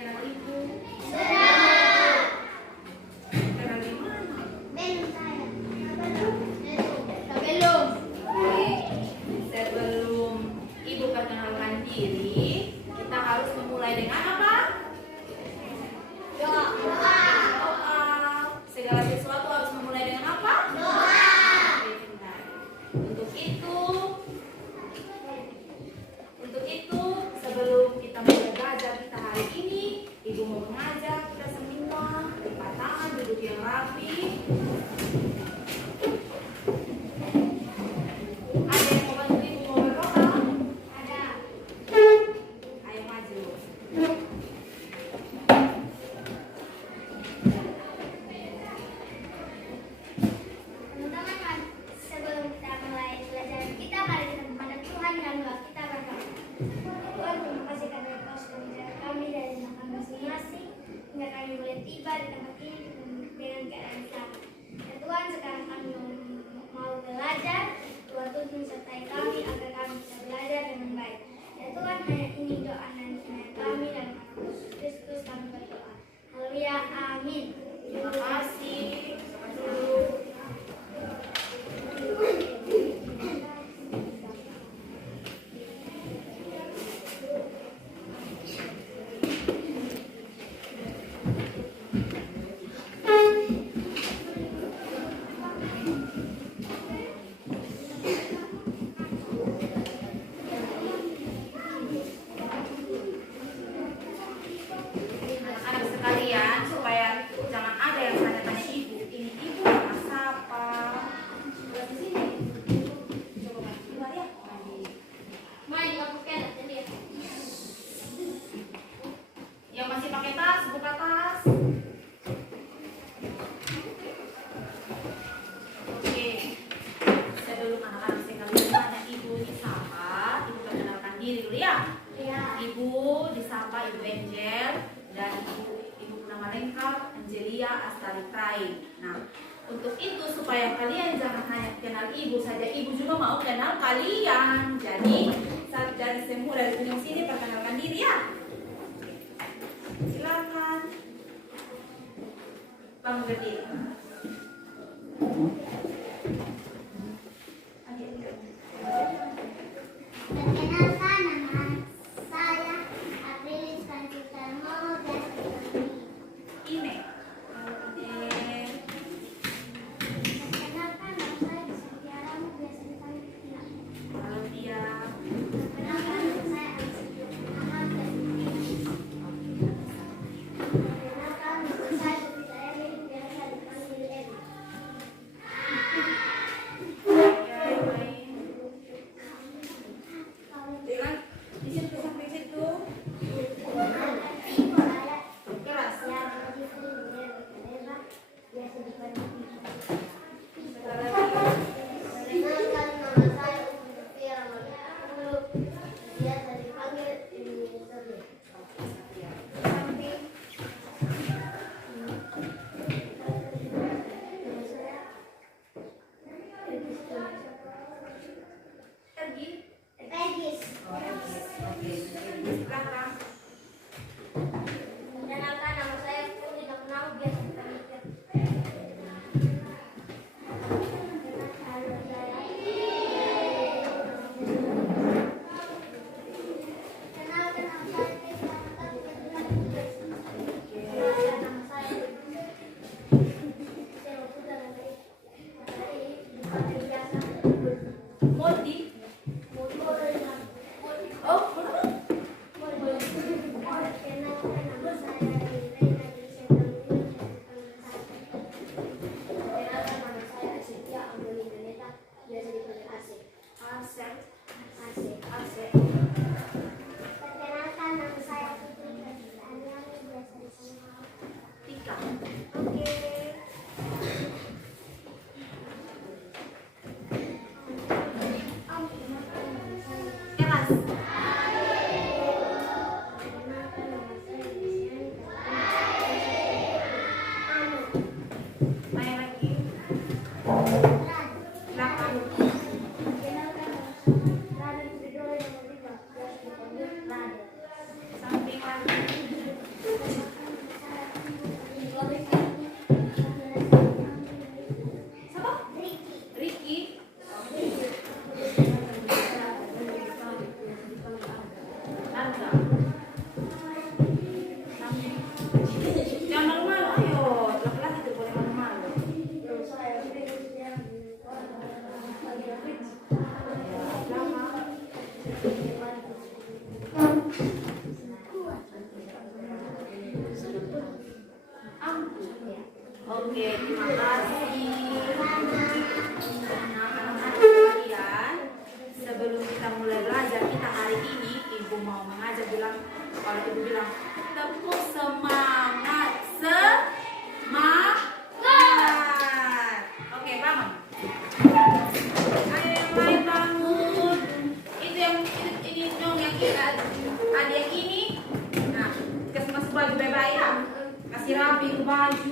kenal ibu? Kenal di mana? Belum. Oke, sebelum ibu perkenalkan diri, kita harus memulai dengan apa? Doa. Doa. Segala sesuatu harus memulai dengan apa? Doa. Benar. Untuk itu, sebelum kita mulai belajar kita hari ini, ibu mau mengajak kita semua lipat tangan, duduk yang rapi. Ada yang mau bantu ibu mau berdoa? Ada. Ayo maju. Teman-teman, sebelum kita mulai belajar kita mari kita kepada Tuhan dan doa kita berdoa. Tuhan, terima kasih karena Kau sudah menjaga kami dari makan masing-masing hingga kami boleh tiba di tempat ini dengan keadaan selamat. Dan Tuhan, sekarang kami mau belajar. Tuhan tuntun sertai kami agar kami bisa belajar dengan baik. Ya Tuhan, hanya ini doa dan kami dan Yesus Kristus kami berdoa. Haleluya, amin. Terima kasih. Anak-anak sekalian, supaya jangan ada yang tanya-tanya ibu. Ini ibu nama siapa? Coba di sini. Coba maju keluar ya. Maju. Main aku kelas jadi. Yang masih pakai tas, buka tas. Oke. Sebelum anak-anak sekalian tanya ibu ini siapa, ibu perkenalkan diri dulu ya. Ya. Ibu disapa Ibu Angel dan ibu nama lengkap Angelia Astari Prai. Nah, untuk itu supaya kalian jangan hanya kenal ibu saja, ibu juga mau kenal kalian. Jadi saat dari semua dari kuning sini perkenalkan diri ya. Silakan. Bangun berdiri. Perkenalkan, nama saya Aprilis Franciscarmo Gaston. Ini. Perkenalkan, nama saya Santiara biasa dipanggil Tia. Halo dia. Perkenalkan, nama saya Ansi Ahmad Gaston. Perkenalkan, nama saya Bukitayani biasa dipanggil Oke, terima kasih. Nah, anak-anak sekalian, sebelum kita mulai belajar kita hari ini, Ibu mau mengajak bilang, kalau Ibu bilang, tepuk semangat, semangat. Oke, bangun. Ayo yang lain bangun. Itu yang ini dong yang ada yang ini. Nah, kasih masuk baju baik-baik ya. Kasih rapi ke baju.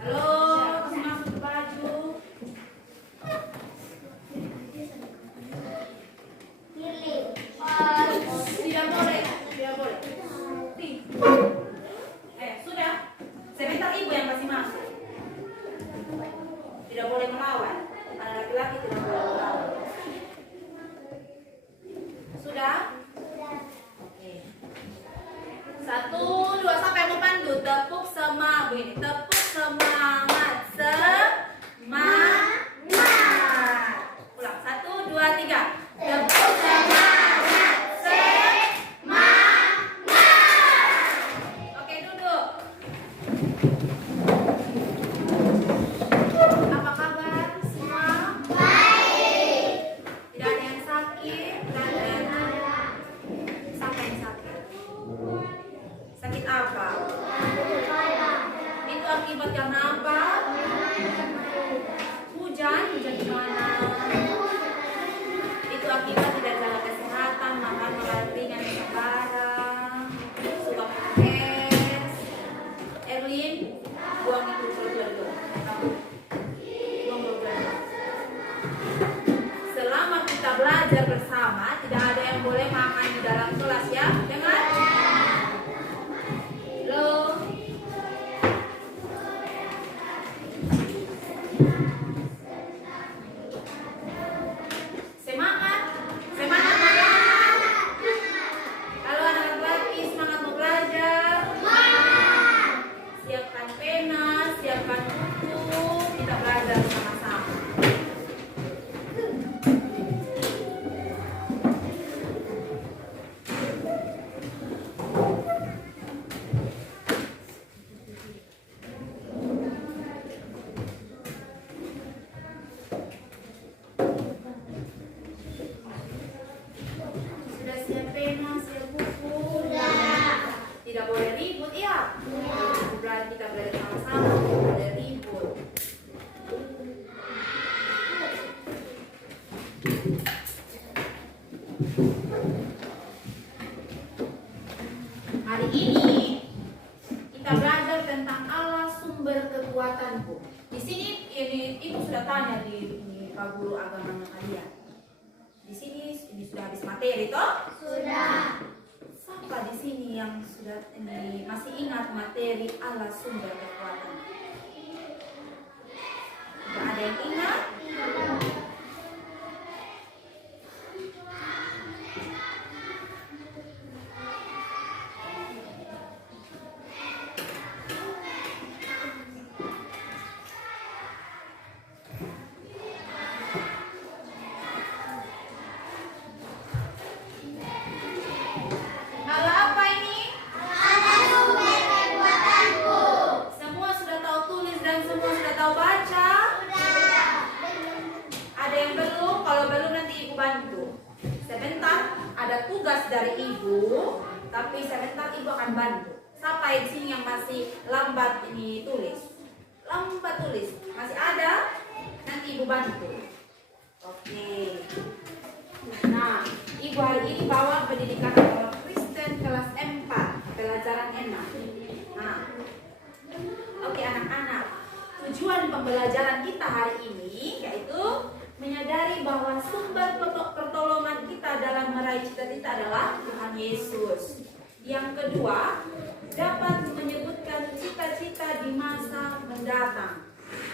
Halo, kasih masuk ke baju. Tidak boleh, tidak boleh. Sudah. Sebentar ibu yang kasih masuk. Tidak boleh melawan. Anak laki-laki tidak boleh melawan. Sudah? Oke. 1, 2, sampai mau pandu. Tepuk semangat. Begini, tepuk semangat. Semangat. Ulang. 1, 2, 3. Tepuk semangat. Semangat. Oke, duduk. Apa kabar semua? Baik. Tidak ada yang sakit? Tidak ada yang siapa yang sakit? Sakit apa? Itu akibat karena apa? Hujan di mana? Itu akibat tidak jaga kesehatan, makan makanan ringan sembarang, suka es. Erlin, buang itu dulu. Buang dulu. Selama kita belajar bersama, tidak ada yang boleh makan di dalam kelas ya, dengar? Halo. Semangat, semangat belajar. Kalau anak laki semangat mau belajar. Siapkan pena, siapkan buku, kita belajar sama-sama. Sudah siap pena, siap buku? Tidak boleh ribut ya? Kita belajar sama-sama, tidak boleh ribut. Hari ini kita belajar tentang Allah sumber kekuatanku. Di sini itu sudah tanya di Pak Guru agamanya kalian. Di sini sudah habis materi toh? Sudah. Siapa di sini yang sudah masih ingat materi Allah sumber kekuatan? Tidak ada yang ingat? Allah apa ini? Semua sudah tahu tulis dan semua sudah tahu baca? Ada yang belum? Kalau belum nanti ibu bantu. Sebentar, ada tugas dari ibu, tapi sebentar ibu akan bantu. Siapa yang di sini yang masih lambat ini tulis? Lambat tulis, masih ada? Nanti ibu bantu. Oke. Nah, ibu hari ini bawa pendidikan agama Kristen kelas 4, pelajaran 6. Nah, oke anak-anak, tujuan pembelajaran kita hari ini yaitu menyadari bahwa sumber pertolongan kita dalam meraih cita-cita adalah Tuhan Yesus. Yang kedua, dapat menyebutkan cita-cita di masa mendatang.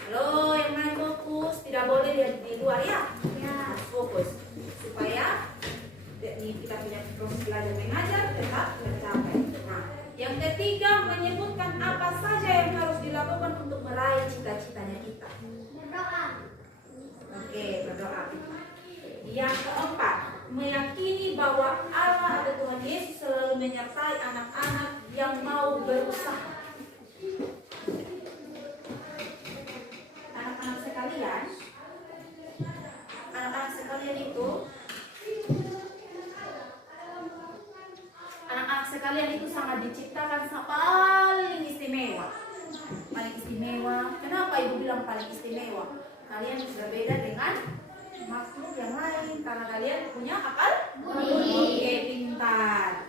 Halo, yang lain fokus, tidak boleh lihat di luar ya. Ya, fokus supaya kita punya proses belajar mengajar tetap tercapai. Nah, yang ketiga menyebutkan apa saja yang harus dilakukan untuk meraih cita-citanya kita. Berdoa. Oke, berdoa. Yang keempat, meyakini bahwa Allah atau Tuhan Yesus selalu menyertai anak-anak yang mau berusaha. diciptakan paling istimewa. Paling istimewa. Kenapa ibu bilang paling istimewa? Kalian berbeda dengan makhluk yang lain karena kalian punya akal budi. Oke, pintar.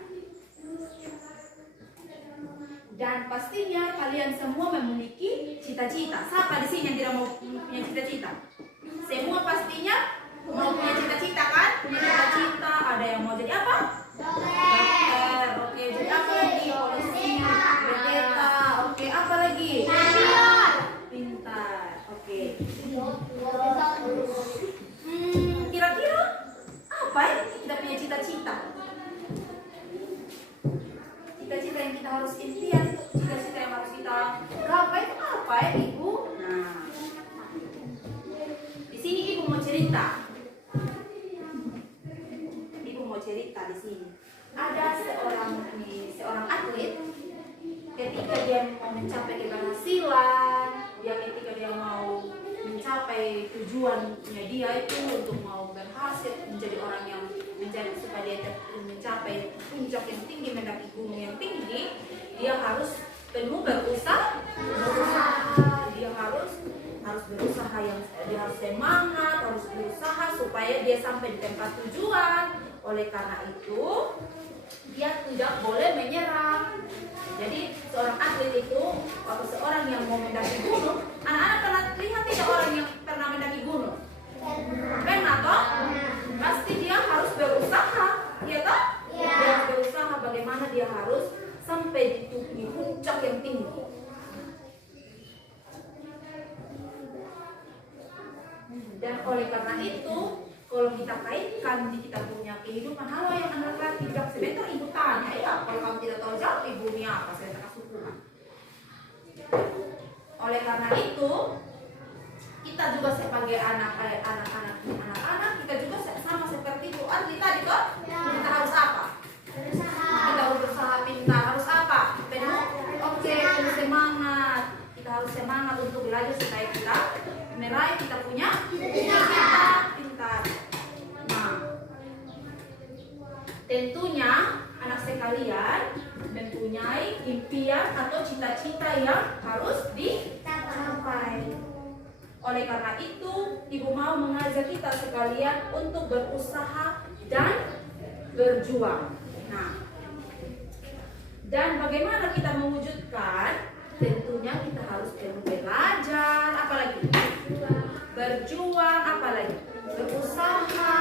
Dan pastinya kalian semua memiliki cita-cita. Siapa di sini yang tidak mau punya cita-cita? Semua pastinya mau punya cita-cita kan? Punya cita-cita. Ada yang mau jadi apa? Dokter. Oke, jadi apa lagi? Polisi, pendeta. Oke, apa lagi? Pintar. Oke. Kira-kira apa ya kita punya cita-cita? Cita-cita yang kita harus impian, cita-cita yang harus kita gapai itu apa ya, Ibu? Nah, di sini Ibu mau cerita. Ibu mau cerita di sini. Ada seorang atlet ketika dia mau mencapai keberhasilan, ketika dia mau mencapai tujuannya dia itu untuk mau berhasil menjadi orang yang supaya dia mencapai puncak yang tinggi, mendaki gunung yang tinggi, dia harus penuh berusaha. Dia harus berusaha, dia harus semangat, harus berusaha supaya dia sampai di tempat tujuan. Oleh karena itu dia tidak boleh menyerah. Jadi seorang atlet itu atau seorang yang mau mendaki gunung, anak-anak pernah lihat tidak orang yang pernah mendaki gunung? Pernah toh? Pasti dia harus berusaha, ya toh? Dia harus berusaha bagaimana dia harus sampai di puncak yang tinggi. Dan oleh karena itu, kalau kita kaitkan di kita punya kehidupan, halo yang anak laki, sebentar ibu tanya ya, kalau kamu tidak tahu jawab ibunya apa, saya kasih hukuman. Oleh karena itu, kita juga sebagai anak-anak kita juga sama seperti itu. Arti tadi toh, kita harus apa? Kita harus berusaha pintar, harus apa? Penuh, oke, penuh semangat. Kita harus semangat untuk belajar supaya kita meraih kita punya cita-cita pintar. Nah, tentunya anak sekalian mempunyai impian atau cita-cita yang harus dicapai. Oleh karena itu, Ibu mau mengajak kita sekalian untuk berusaha dan berjuang. Nah, dan bagaimana kita mewujudkan? Tentunya kita harus perlu belajar, apalagi berjuang, apalagi berusaha,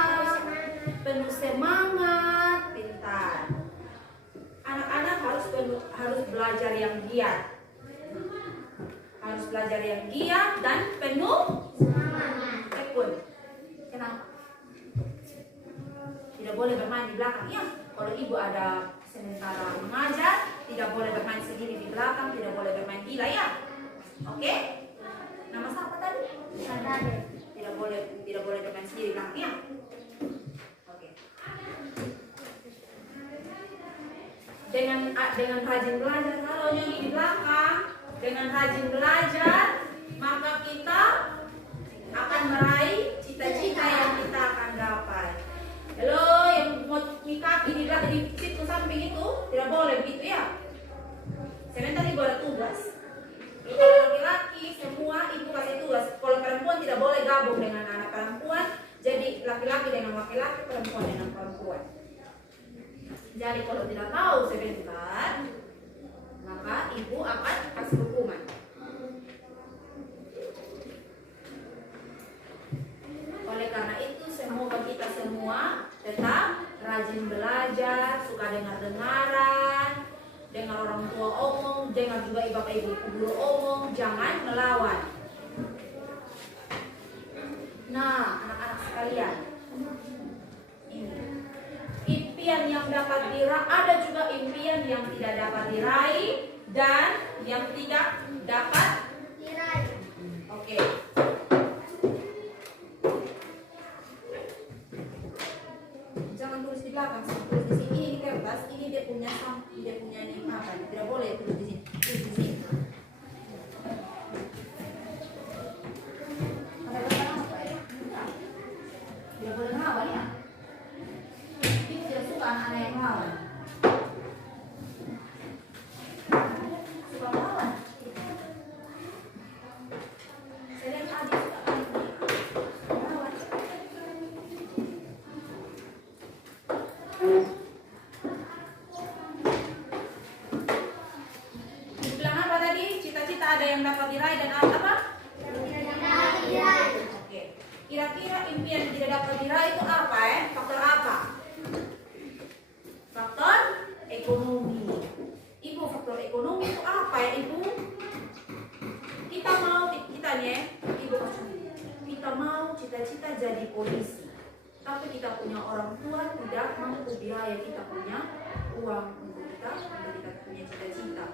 penuh semangat, pintar. Anak-anak harus belajar yang giat. Harus belajar yang giat dan penuh semangat. Kenapa? Tidak boleh bermain di belakang. Ya, kalau ibu ada sementara mengajar, tidak boleh bermain sendiri di belakang, tidak boleh bermain gila ya. Oke? Nama siapa tadi? Tidak boleh bermain sendiri di belakang ya. Oke. Dengan rajin belajar, kalau yang di belakang, dengan rajin belajar, maka kita akan meraih cita-cita yang kita akan gapai. Halo, yang mau kaki di belakang di situ samping itu tidak boleh begitu ya. Sebentar ibu ada tugas. Kalau laki-laki semua ibu kasih tugas. Kalau perempuan tidak boleh gabung dengan anak perempuan. Jadi laki-laki dengan laki-laki, perempuan dengan perempuan. Jadi kalau tidak tahu sebentar, maka ibu akan kasih hukuman. Oleh karena itu, semoga kita semua tetap rajin belajar, suka dengar-dengaran, dengar orang tua omong, dengar juga bapak-ibu guru omong, jangan melawan. Nah, anak-anak sekalian, ini impian yang dapat diraih, ada juga impian yang tidak dapat diraih dan yang tidak dapat diraih. Oke. Jangan tulis di belakang, tulis di sini. Ini di kertas, ini dia punya ini apa? Tidak boleh tulis di sini. Tulis di sini. Tidak boleh ngawal ya. Ibu tidak suka anak-anak yang ngawal. yang dapat diraih dan ada apa? Iya. Oke. Kira-kira impian yang tidak dapat diraih itu apa ya? Faktor apa? Faktor ekonomi. Ibu, faktor ekonomi itu apa ya Ibu? Kita mau cita-cita jadi polisi, tapi kita punya orang tua tidak mampu biaya kita punya uang untuk kita punya cita-cita.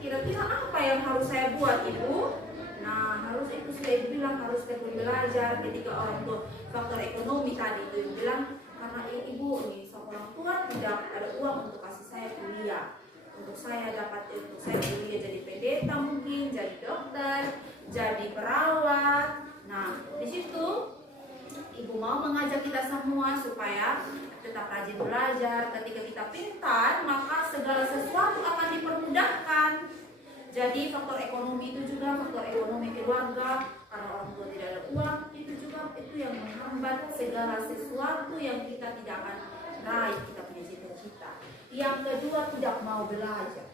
Kira-kira apa yang harus saya buat Ibu? Nah, harus itu sudah dibilang harus tekun belajar ketika orang tua faktor ekonomi tadi itu bilang karena Ibu ini seorang tua tidak ada uang untuk kasih saya kuliah. Untuk saya kuliah jadi pendeta mungkin, jadi dokter, jadi perawat. Nah, di situ Ibu mau mengajak kita semua supaya tetap rajin belajar. Ketika kita pintar, maka segala sesuatu akan dipermudahkan. Jadi faktor ekonomi itu juga faktor ekonomi keluarga. Karena orang tua tidak ada uang, itu yang menghambat segala sesuatu yang kita tidak akan raih kita punya cita-cita. Yang kedua, tidak mau belajar.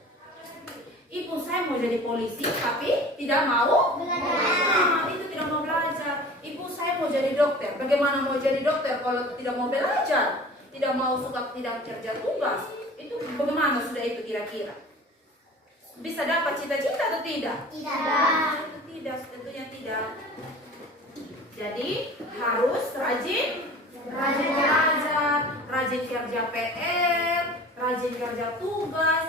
Ibu, saya mau jadi polisi tapi tidak mau belajar. Nah, itu tidak mau belajar. Ibu, saya mau jadi dokter. Bagaimana mau jadi dokter kalau tidak mau belajar? Tidak mau tidak kerja tugas. Itu bagaimana sudah itu kira-kira? Bisa dapat cita-cita atau tidak? Tidak. Tidak, tentunya tidak. Jadi harus rajin belajar, rajin kerja PR, rajin kerja tugas,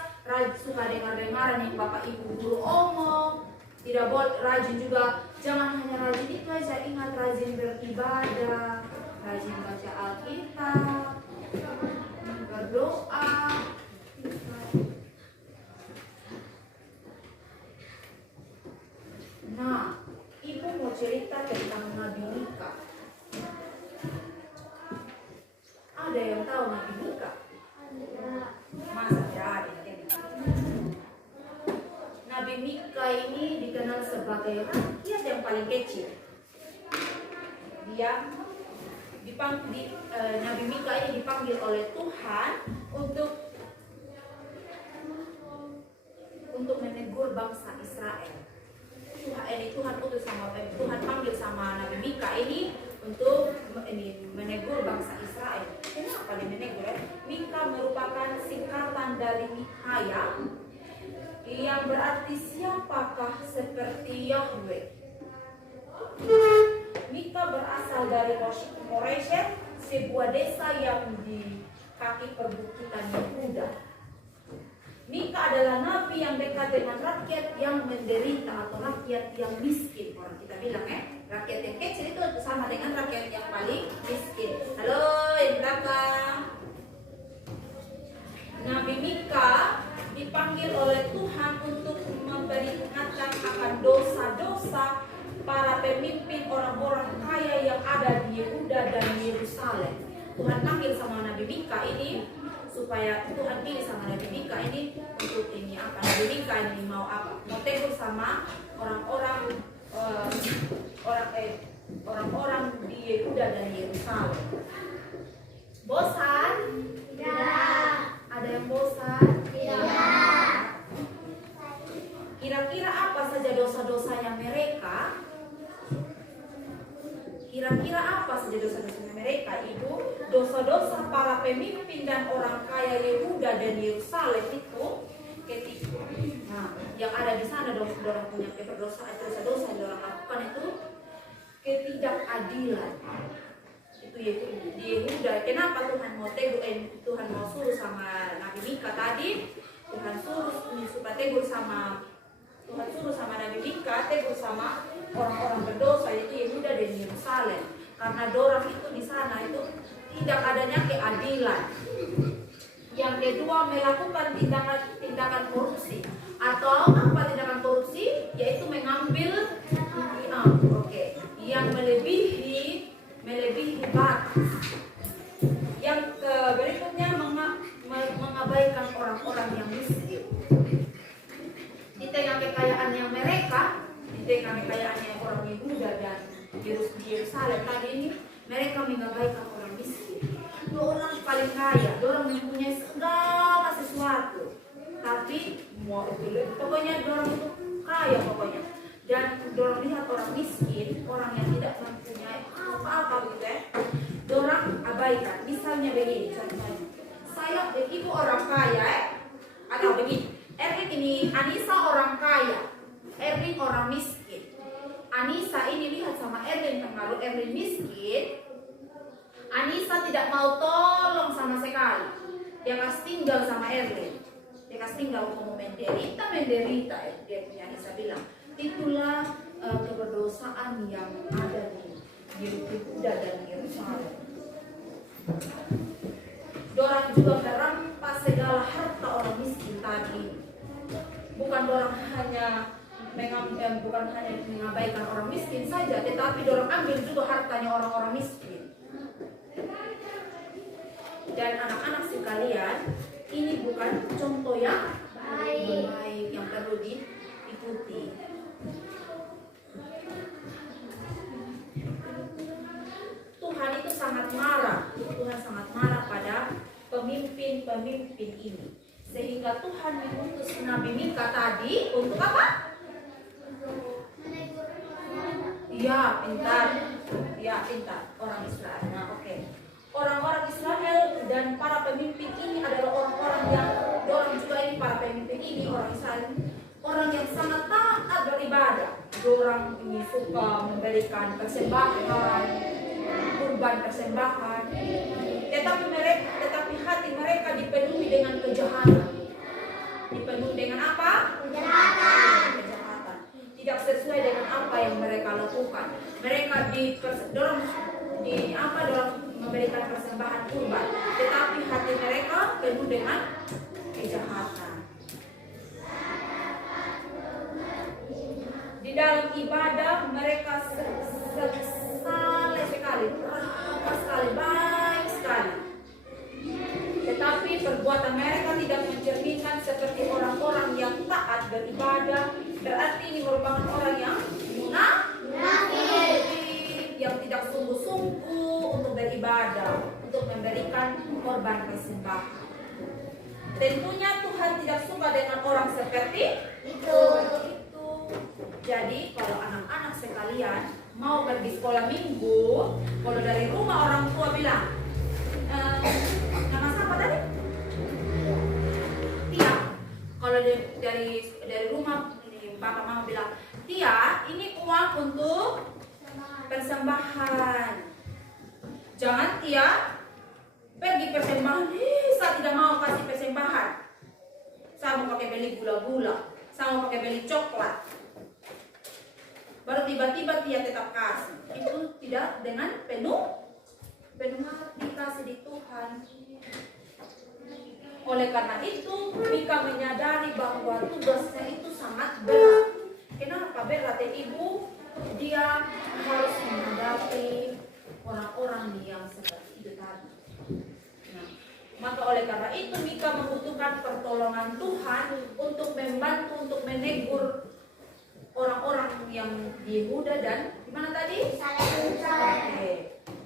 suka dengar-dengaran yang Bapak Ibu guru omong. Tidak boleh rajin juga, jangan hanya rajin itu aja, ingat rajin beribadah, rajin baca Alkitab, berdoa. Nah, Ibu mau cerita tentang Nabi Mika. Ada yang tahu Nabi Mika? Masa tidak ada? Nabi Mika ini dikenal sebagai rakyat yang paling kecil. Nabi Mika ini dipanggil oleh Tuhan untuk menegur bangsa Israel. Tuhan panggil sama Nabi Mika ini untuk menegur bangsa Israel. Kenapa dia menegur? Mika merupakan singkatan dari Mikaya yang berarti siapakah seperti Yahweh. Mika berasal dari Moreshet, sebuah desa yang di kaki perbukitan Yehuda. Mika adalah nabi yang dekat dengan rakyat yang menderita atau rakyat yang miskin. Orang kita bilang rakyat yang kecil itu sama dengan rakyat yang paling miskin. Halo, yang belakang. Nabi Mika dipanggil oleh Tuhan untuk memperingatkan akan dosa-dosa para pemimpin orang-orang kaya yang ada di Yehuda dan Yerusalem. Tuhan panggil sama Nabi Mika ini supaya Tuhan pilih sama Nabi Mika ini untuk Nabi Mika ini mau apa? Mau tegur sama orang-orang di Yehuda dan Yerusalem. Bosan? Tidak. Ada yang bosan? Tidak. Kira-kira apa saja dosa-dosanya mereka? Kira-kira apa saja dosa-dosanya mereka, Ibu? Dosa-dosa para pemimpin dan orang kaya Yehuda dan Yerusalem itu ketika yang ada di sana dorang punya keperdosa, dosa-dosa yang dorang lakukan itu ketidakadilan. Itu di Yehuda. Kenapa Tuhan mau tegur? Tuhan mau suruh sama Nabi Mika tadi. Tuhan suruh sama Nabi Mika tegur sama orang-orang berdosa yaitu Yehuda dan Yerusalem. Karena dorang itu di sana itu tidak adanya keadilan. Yang kedua, melakukan tindakan korupsi. Atau apa tindakan korupsi? Yaitu mengambil yang melebihi batas. Yang berikutnya mengabaikan orang-orang yang miskin. Di tengah kekayaannya mereka, di tengah kekayaannya orang Yehuda dan Yerusalem tadi ini, mereka mengabaikan orang miskin. Orang paling kaya, orang mempunyai segala sesuatu, tapi pokoknya orang itu kaya pokoknya. Dan dorang lihat orang miskin, orang yang tidak mempunyai apa-apa gitu ya, dorang abaikan. Misalnya begini contohnya, saya ibu orang kaya atau begini, Erwin ini Anissa orang kaya, Erwin orang miskin. Anissa ini lihat sama Erwin, pengaruh Erwin miskin, Anissa tidak mau tolong sama sekali. Dia kasih tinggal sama Erwin, dia kasih tinggal untuk menderita. Dia punya Anissa bilang, itulah keberdosaan yang ada di Yehuda dan Yerusalem. Dorang juga merampas segala harta orang miskin tadi. Bukan dorang hanya mengabaikan orang miskin saja, tetapi dorang ambil juga hartanya orang-orang miskin. Dan anak-anak sekalian, ini bukan contoh yang baik yang perlu diikuti. Tuhan itu sangat marah. Tuhan sangat marah pada pemimpin-pemimpin ini. Sehingga Tuhan mengutus Nabi Mika tadi untuk apa? Ya, pintar. Orang Israel. Nah, oke. Orang-orang Israel dan para pemimpin ini adalah orang-orang yang dorang juga ini para pemimpin ini orang Israel, orang yang sangat taat beribadah. Dorang ini suka memberikan persembahan, kurban persembahan. Tetapi hati mereka dipenuhi dengan kejahatan. Dipenuhi dengan apa? Kejahatan. Tidak sesuai dengan apa yang mereka lakukan. Mereka dorang memberikan persembahan kurban, tetapi hati mereka penuh dengan kejahatan. Di dalam ibadah mereka saleh sekali, ramah sekali, baik sekali. Tetapi perbuatan mereka tidak mencerminkan seperti orang-orang yang taat beribadah. Berarti ini merupakan orang yang munafik, yang tidak sungguh-sungguh untuk beribadah, untuk memberikan korban persembahan. Tentunya Tuhan tidak suka dengan orang seperti itu. Jadi kalau anak-anak sekalian mau pergi sekolah minggu, kalau dari rumah orang tua bilang, nama siapa tadi? Tia. Kalau dari rumah bapak mama bilang, Tia, ini uang untuk persembahan. Jangan Tia pergi persembahan, saya tidak mau kasih persembahan. Saya mau pakai beli gula-gula, saya mau pakai beli coklat. Baru tiba-tiba Tia tetap kasih. Itu tidak dengan penuh hati kasih di Tuhan. Oleh karena itu, Mika menyadari bahwa tugasnya itu sangat berat. Kenapa berat ya Ibu? Dia harus menghadapi orang-orang yang seperti itu tadi. Nah, maka oleh karena itu Mika membutuhkan pertolongan Tuhan untuk membantu, untuk menegur orang-orang yang di Yehuda dan di mana tadi? Oke.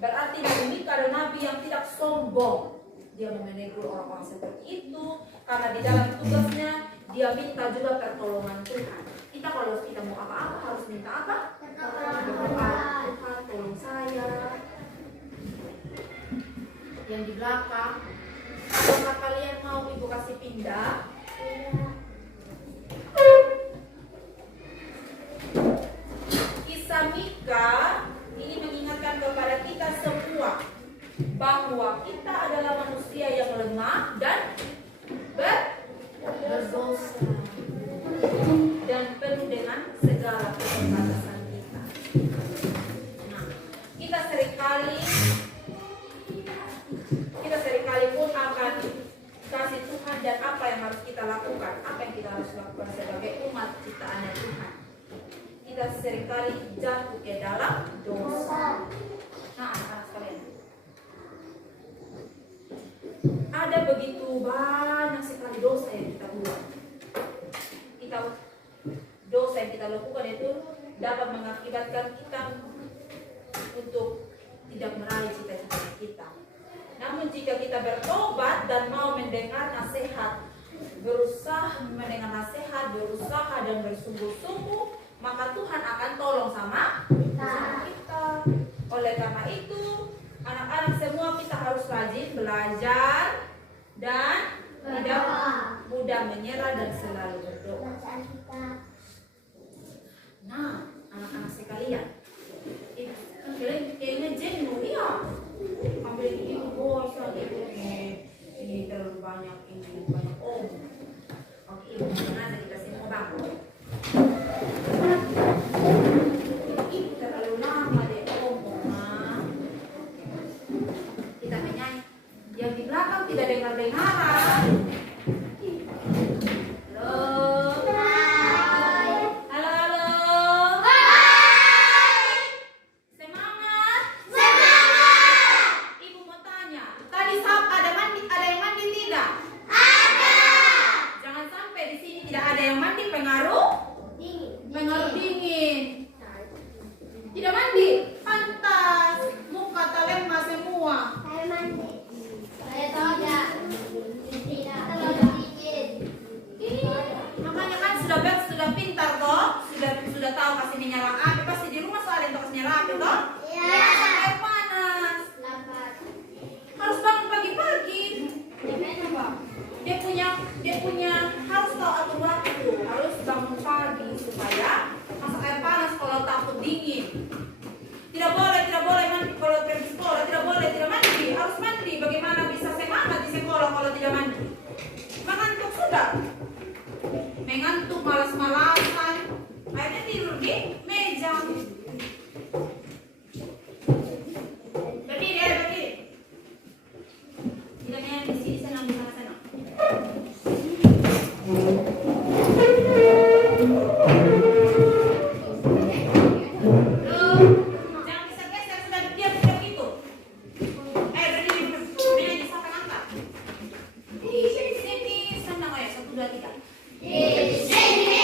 Berarti Nabi Mika adalah nabi yang tidak sombong. Dia menegur orang-orang seperti itu karena di dalam tugasnya dia minta juga pertolongan Tuhan. Kita kalau kita mau apa-apa harus minta apa? Berdoa, Tuhan tolong saya. Yang di belakang, apakah kalian mau Ibu kasih pindah? Kisah Mika ini mengingatkan kepada kita semua bahwa kita adalah manusia yang lemah dan berdosa dan penuh dengan segala keterbatasan kita. Nah, kita seringkali pun akan kasih Tuhan dan apa yang harus kita lakukan, apa yang kita harus lakukan sebagai umat ciptaannya Tuhan. Kita seringkali jatuh ke dalam dosa. Nah, anak-anak sekalian, ada begitu banyak sekali dosa yang kita buat. Dosa yang kita lakukan itu dapat mengakibatkan kita untuk tidak meraih cita-cita kita. Namun jika kita bertobat dan mau mendengar nasihat, berusaha mendengar nasihat, berusaha berusaha dan bersungguh-sungguh, maka Tuhan akan tolong sama kita. Oleh karena itu, anak-anak semua kita harus rajin belajar dan tidak mudah menyerah dan selalu berdoa. Nah, anak-anak sekalian, kalian kayaknya jenuh ya. Ambil ini bosan ini terlalu banyak Oke, mana kita semua bangun. Ini terlalu lama deh kita menyanyi. Yang di belakang tidak dengar-dengaran. Sudah tahu kasih minyak api, pasti di rumah soalnya untuk kasih minyak api toh? Iya. Air panas. Harus bangun pagi-pagi. Dia punya harus tahu atur waktu. Harus bangun pagi supaya masak air panas kalau takut dingin. Tidak boleh mandi kalau pergi sekolah. Tidak mandi. Harus mandi. Bagaimana bisa semangat di sekolah kalau tidak mandi? Mengantuk sudah. Mengantuk malas-malasan. Akhirnya tidur di meja. Berdiri. Tidak di sini, senang di sana. Jangan geser-geser, sudah diam sudah gitu. Berdiri. Ini siapa angkat? Di sini senang 1, 2, 3. Di sini.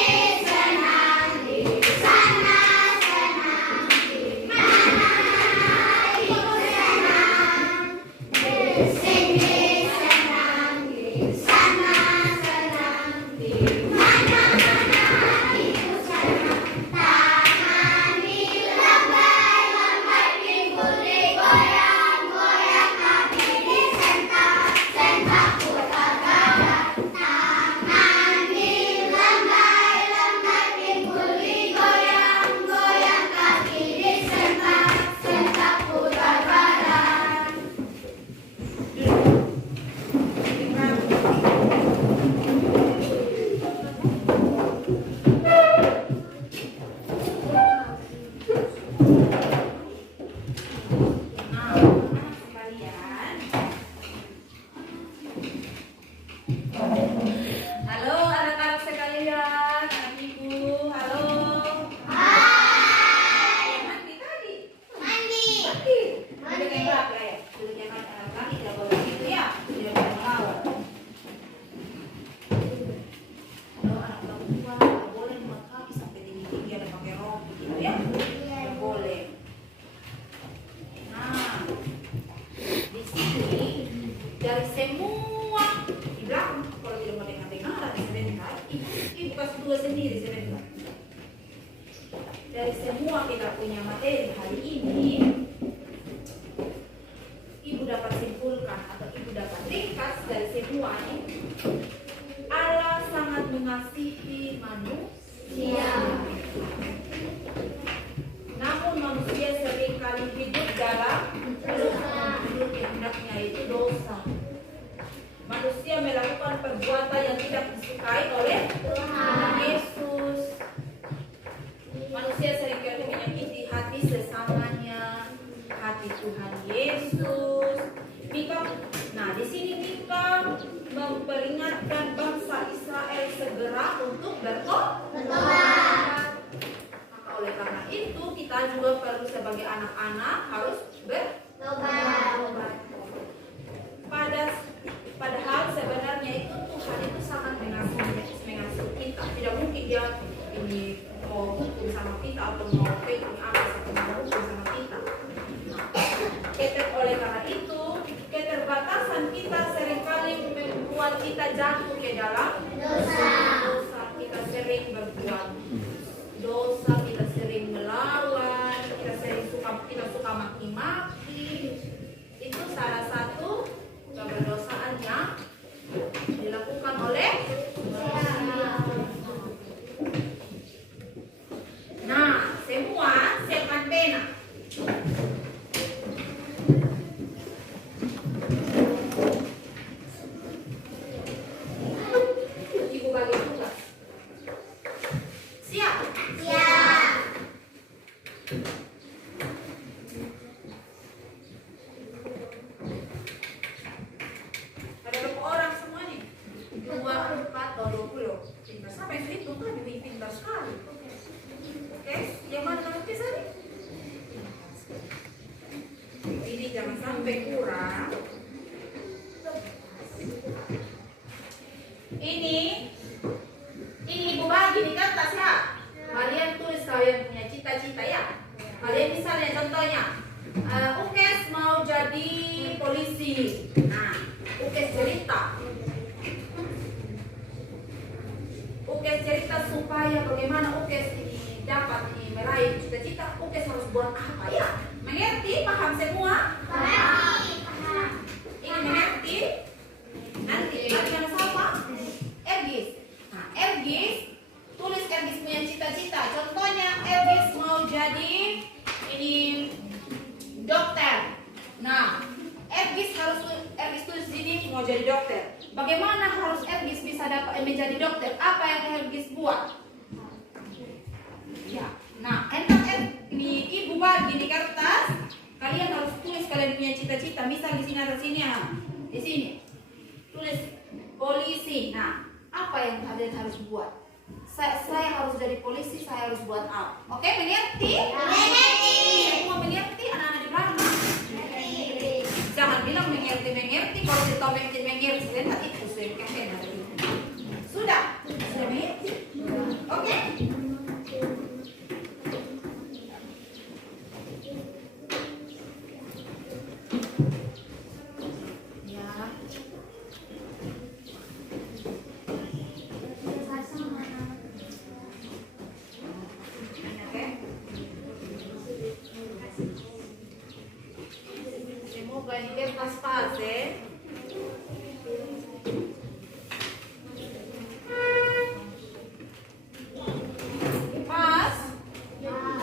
Dari semua kita punya materi hari ini, Ibu dapat simpulkan atau Ibu dapat ringkas dari semua ini, Allah sangat mengasihi manusia. Namun manusia seringkali hidup dalam hidup yang hendaknya itu dosa. Manusia melakukan perbuatan yang tidak disukai oleh Tuhan Yesus. Manusia seringkali menyakiti hati sesamanya, hati Tuhan Yesus. Nah, di sini Mika memperingatkan bangsa Israel segera untuk bertobat. Maka oleh karena itu kita juga perlu sebagai anak-anak harus bertobat. Padahal sebenarnya itu Tuhan itu sangat mengasihi kita. Tidak mungkin dia ini mau hukum sama kita atau mau pegang apa atau mau hukum sama kita. Oleh karena itu keterbatasan kita seringkali membuat kita jatuh ke dalam dosa. Kita sering Pintar. Siapa yang itu tadi? Pintar sekali. Oke, yang mana kamu tadi? Ini jangan sampai kurang. Ini Ibu bagi di kertas ya. Kalian tulis kalian punya cita-cita ya. Kalian misalnya contohnya, Ukes mau jadi polisi. Nah, Ukes cerita. Ukes cerita supaya bagaimana Ukes ini dapat meraih cita-cita. Ukes harus buat apa ya? Mengerti? Paham semua? Paham. Ini mengerti? Nanti yang siapa? Ergis. Nah, Ergis tulis Ergis punya cita-cita. Contohnya Ergis mau jadi ini dokter. Nah, Ergis tulis di sini mau jadi dokter. Bagaimana harus Ergis bisa dapat menjadi dokter? Apa yang Ergis buat? Ya. Nah, ini Ibu bagi di kertas. Kalian harus tulis kalian punya cita-cita. Misal di sini ada sini ya. Di sini. Tulis polisi. Nah, apa yang kalian harus buat? Saya harus jadi polisi, saya harus buat apa? Oke, mengerti? Mengerti. Semua mengerti anak-anak di belakang? Jangan bilang mengerti. Kalau kita mengerti, saya itu saya sudah mengerti? Oke? Semoga ini kertas ya. Pas?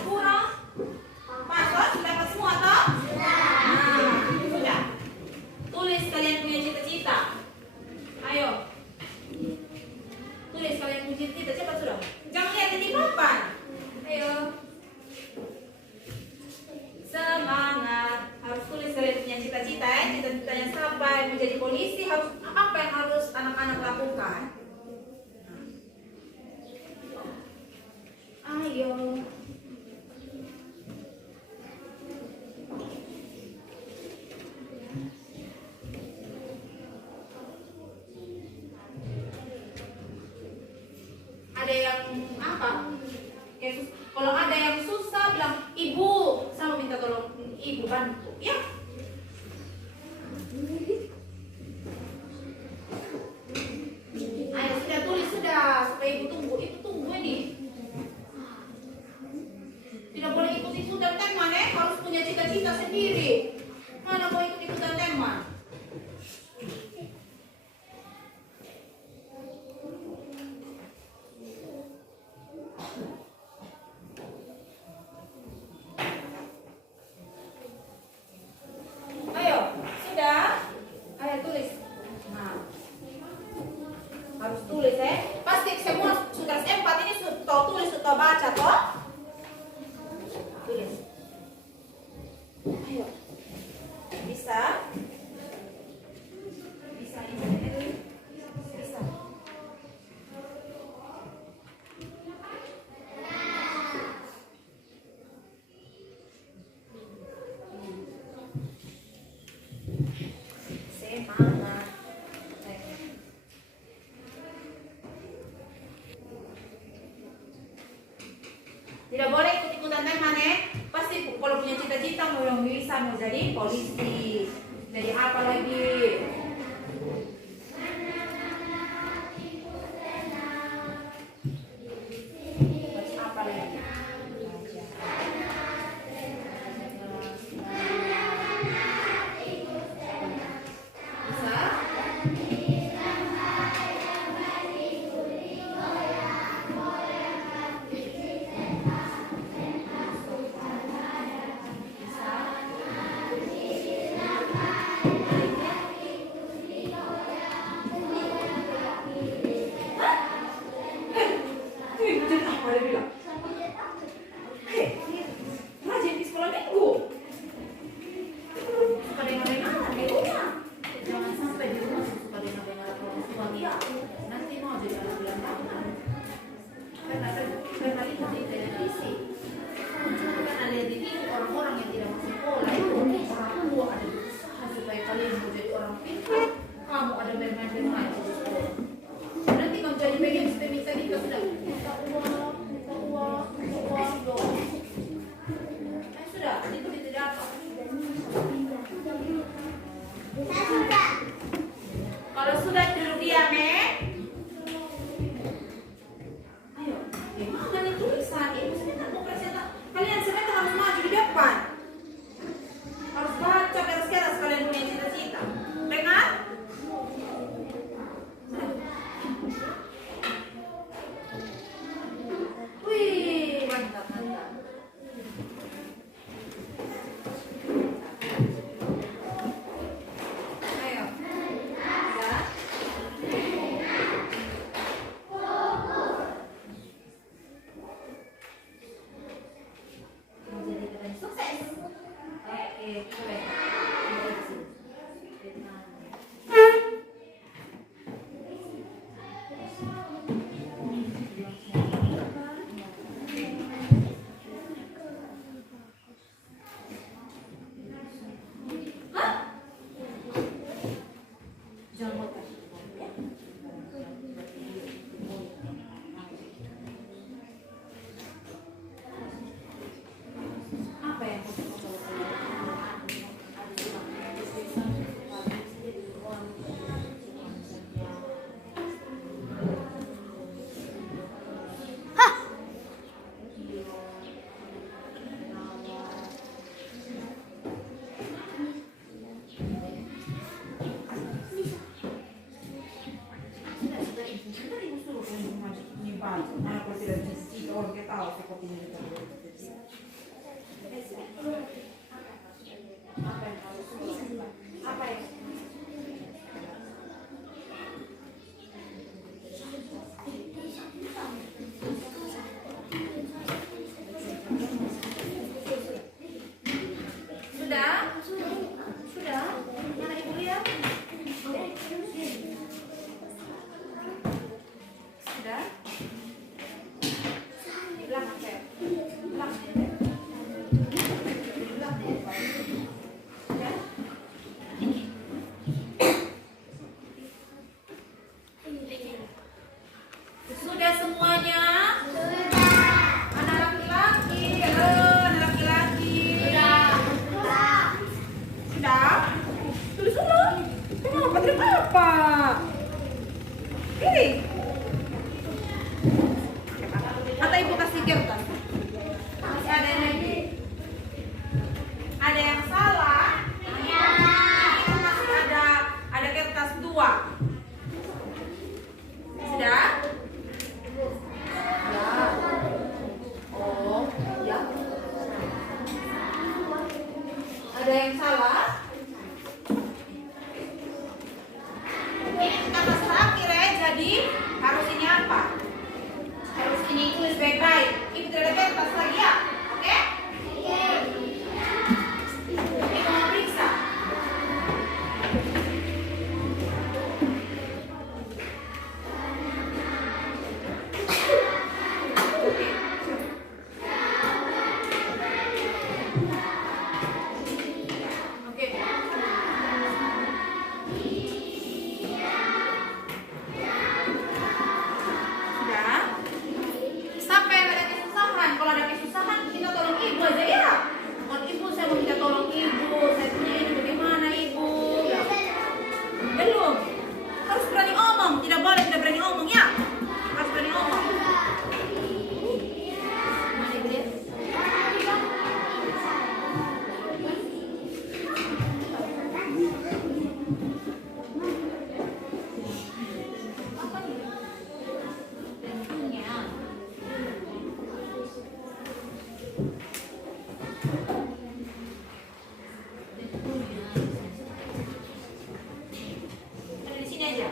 Kurang? Pas? Sudah pas semua toh? Nah, sudah. Tulis kalian punya cita-cita. Ayo. Tulis kalian punya cita-cita. Cepat sudah. Jangan lihat di papan. Ayo. Semangat. Harus tulis kalian punya cita-cita ya. Cita-citanya sampai menjadi polisi harus apa yang harus anak-anak lakukan? Ayo. Ada yang apa? Kalau ada yang susah bilang ibu, sama minta tolong ibu bantu ya. Ayo sudah tulis sudah supaya ibu tunggu ini. Tidak boleh ikut-ikutan teman harus punya cita-cita sendiri. Mana mau ikut-ikutan teman? Ayo, sudah? Ayo tulis. Nah, harus tulis Pasti semua sudah S4 ini sudah tulis, sudah baca toh? Tulis. Ayo. Bisa? Bisa ini. Bisa. Semangat. Tidak boleh ikut-ikutan teman Pasti kalau punya cita-cita mau bisa mau jadi polisi. Jadi apa lagi? Terus apa lagi? Bisa? Dika sudah. Minta uang. Sudah, itu tidak apa. Kalau sudah duduk diam, ayo, gimana nih tulisan? Ibu sebentar mau presentasi. Kalian sebentar harus maju di depan. Harus baca beres-beres kalian punya cita-cita. Dengar? Wih, mantap. Ayo. Ya. Menjadi keren sukses. Oke, keren. Hah? Jangan lupa. Apa yang Sudah? Mana ibu lihat? Sudah? Di belakang saya. Di belakang ya. Di belakang ya. Sudah? Sudah semuanya? Anak laki-laki. Halo, anak laki-laki. Sudah? Tulis dulu. Kenapa? Terima apa? Ini. Atau ibu kasih kertas? Masih ada yang lagi? Ada yang salah? Itu masih ada kertas 2. Sudah? Ya. Oh, ya. Ada yang salah? Ini kata terakhir ya, jadi harus ini apa? Harus ini tulis baik-baik. Ibu tidak ada kertas lagi ya? Oke? Ibu mau periksa. Oke. Sudah? Siapa yang ada kesusahan? Kalau ada kesusahan, kita tolong ibu aja ya. Kalau ibu, saya mau minta tolong ibu. Saya punya ini bagaimana ibu? Belum. Harus berani omong. Tidak boleh tidak berani omong ya. Harus berani omong. Mana ibu lihat? Apa nih? Tentunya. Ada di sini aja.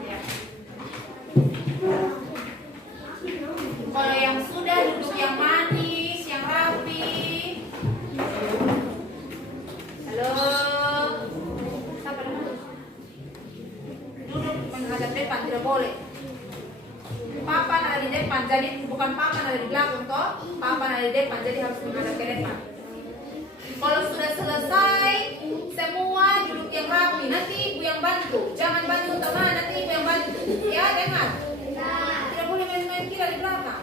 Ya. Kalau yang sudah duduk yang manis, yang rapi. Halo. Siapa duduk? Duduk menghadap depan, tidak boleh. Papan ada di depan. depan. Jadi bukan papan ada di belakang toh, papan ada di depan. Jadi harus menghadap ke depan. Kalau sudah selesai semua duduk yang rapi. Nanti ibu yang bantu. Jangan bantu teman, nanti ibu yang bantu. Ya, dengar. Tidak boleh main-main gila di belakang.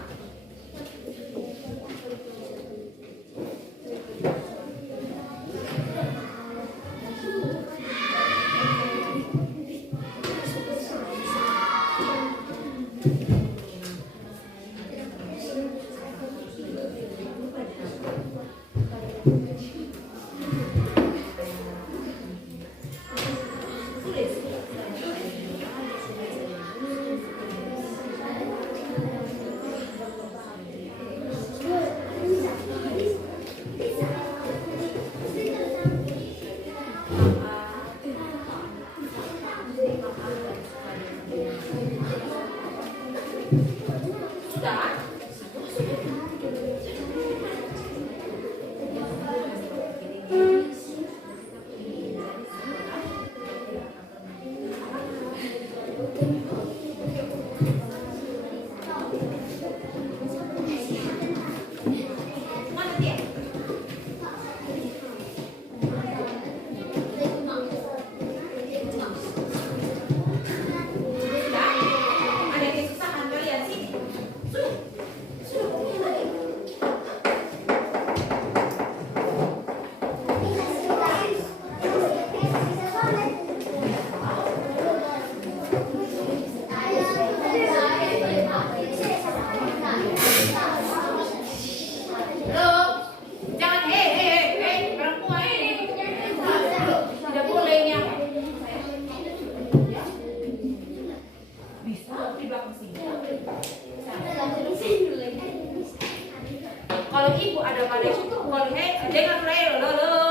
Kalau ibu ada balik kalau dengar lo.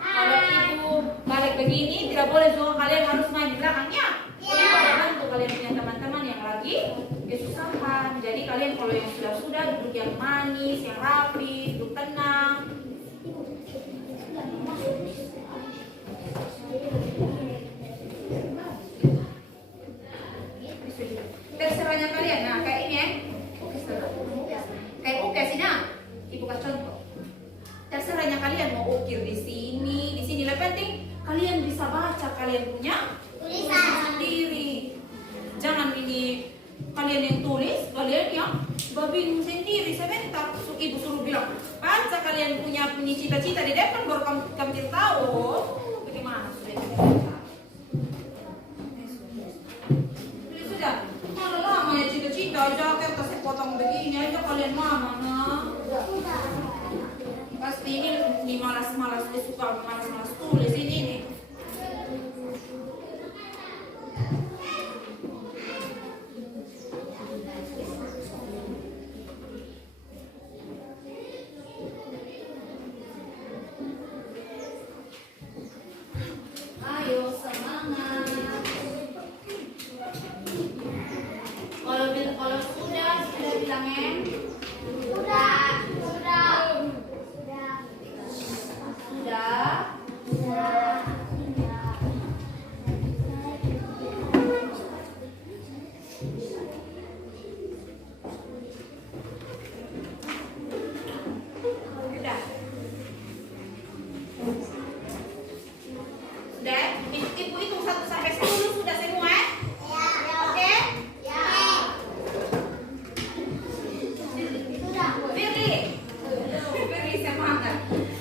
Kalau ibu balik begini tidak boleh semua kalian harus main di belakangnya. Bantu kalian punya teman-teman yang lagi kesusahan. Jadi kalian kalau yang sudah duduk yang manis, yang rapi, duduk tenang. Terserahnya kalian. Nah kayak ini ya. Kayak ukir sini. Ibu kasih contoh. Terserahnya kalian mau ukir di sini. Lebih penting kalian bisa baca kalian punya tulisan sendiri. Jangan ini kalian yang tulis, kalian yang babing sendiri. Sebentar ibu suruh bilang baca kalian punya cita-cita di depan baru kamu tahu bagaimana sudah. Mana lama ya cita-cita aja kertas potong begini aja kalian mama nah. Pasti ini malas-malas suka malas-malas tulis ini nih. Ayo semangat. Kalau sudah bilangin. Sudah. Ibu hitung 1 sampai 10 sudah semua? Oke? Firly semangat.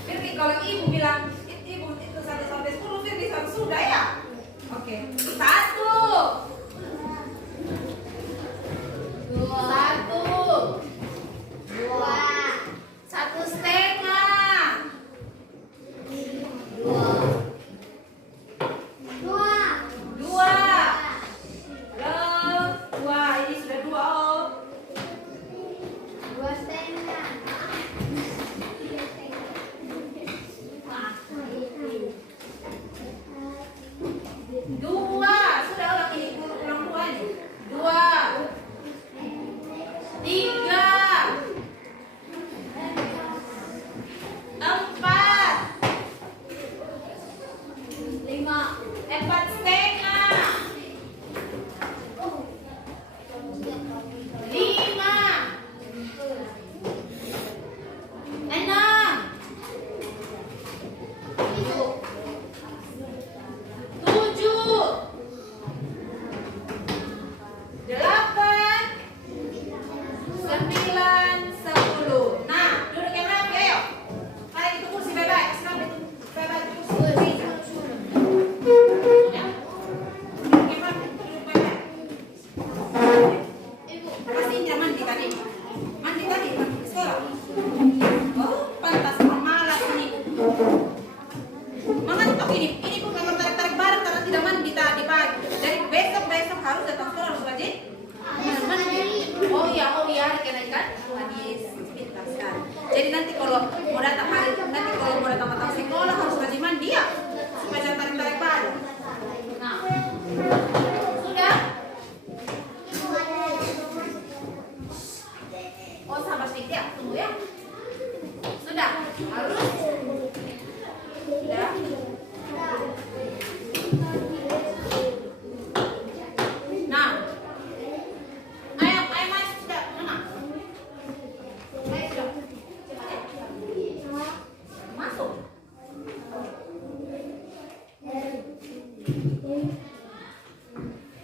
Firly kalau ibu bilang ibu itu 1 sampai 10, Firly sudah ya? Oke. 1 2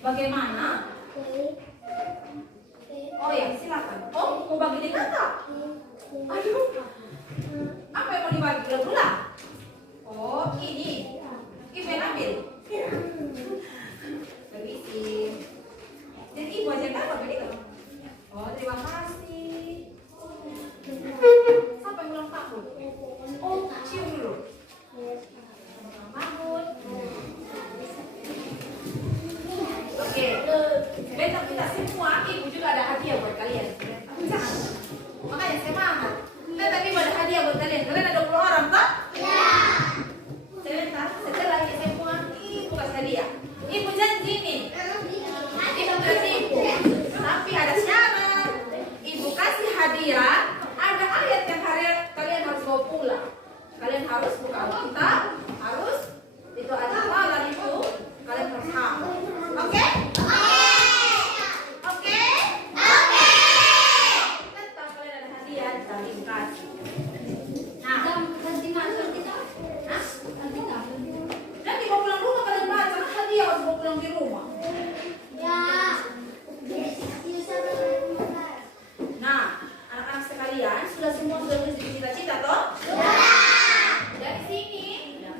Bagaimana? Oh ya, silakan. Oh, mau bagi di kakak? Aduh, apa yang mau dibagi? Gula-gula? Oh, ini. Ibu ambil. Permisi. Dan ibu aja kan bagi itu. Oh, terima kasih. Sampai ulang tahun. Oh, cium dulu. Mahmud. Oke. Besok kita semua, ibu juga ada hadiah buat kalian. Jangan. Makanya semangat. Kita tadi ada hadiah buat kalian. Kalian ada 20 orang, tak? Ya. Sebentar, setelah ini semua, ibu kasih hadiah. Ibu janji nih. Ibu janji. Tapi ada syarat. Ibu kasih hadiah. Ada ayat yang kalian harus bawa pulang. Kalian harus buka Alkitab, harus itu ada hafalan itu kalian harus hafal. Oke? Oke? Tetap kalian ada hadiah dan ibu kasih. Nah, nanti bawa pulang rumah kalian baca hadiah harus bawa pulang di rumah. Nah, anak-anak sekalian sudah semua sudah tulis cita-cita toh?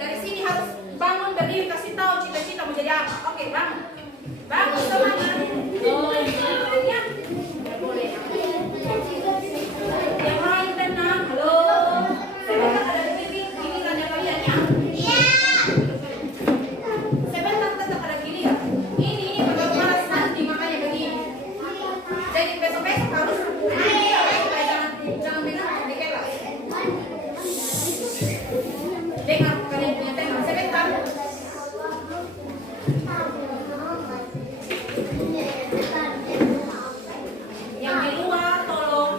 Dari sini harus bangun berdiri kasih tahu cita-cita mau jadi apa. Oke, bangun. Bangun semuanya. Ya. Boleh. Yang lain tenang. Halo. Sebentar ada giliran. Ini tanya kalian ya? Iya. Sebentar tetap ada giliran. Ini bagaimana nanti makanya begini. Jadi besok-besok harus jangan dengar di kelas. Dengar kalian punya tema sebentar. Yang di luar tolong.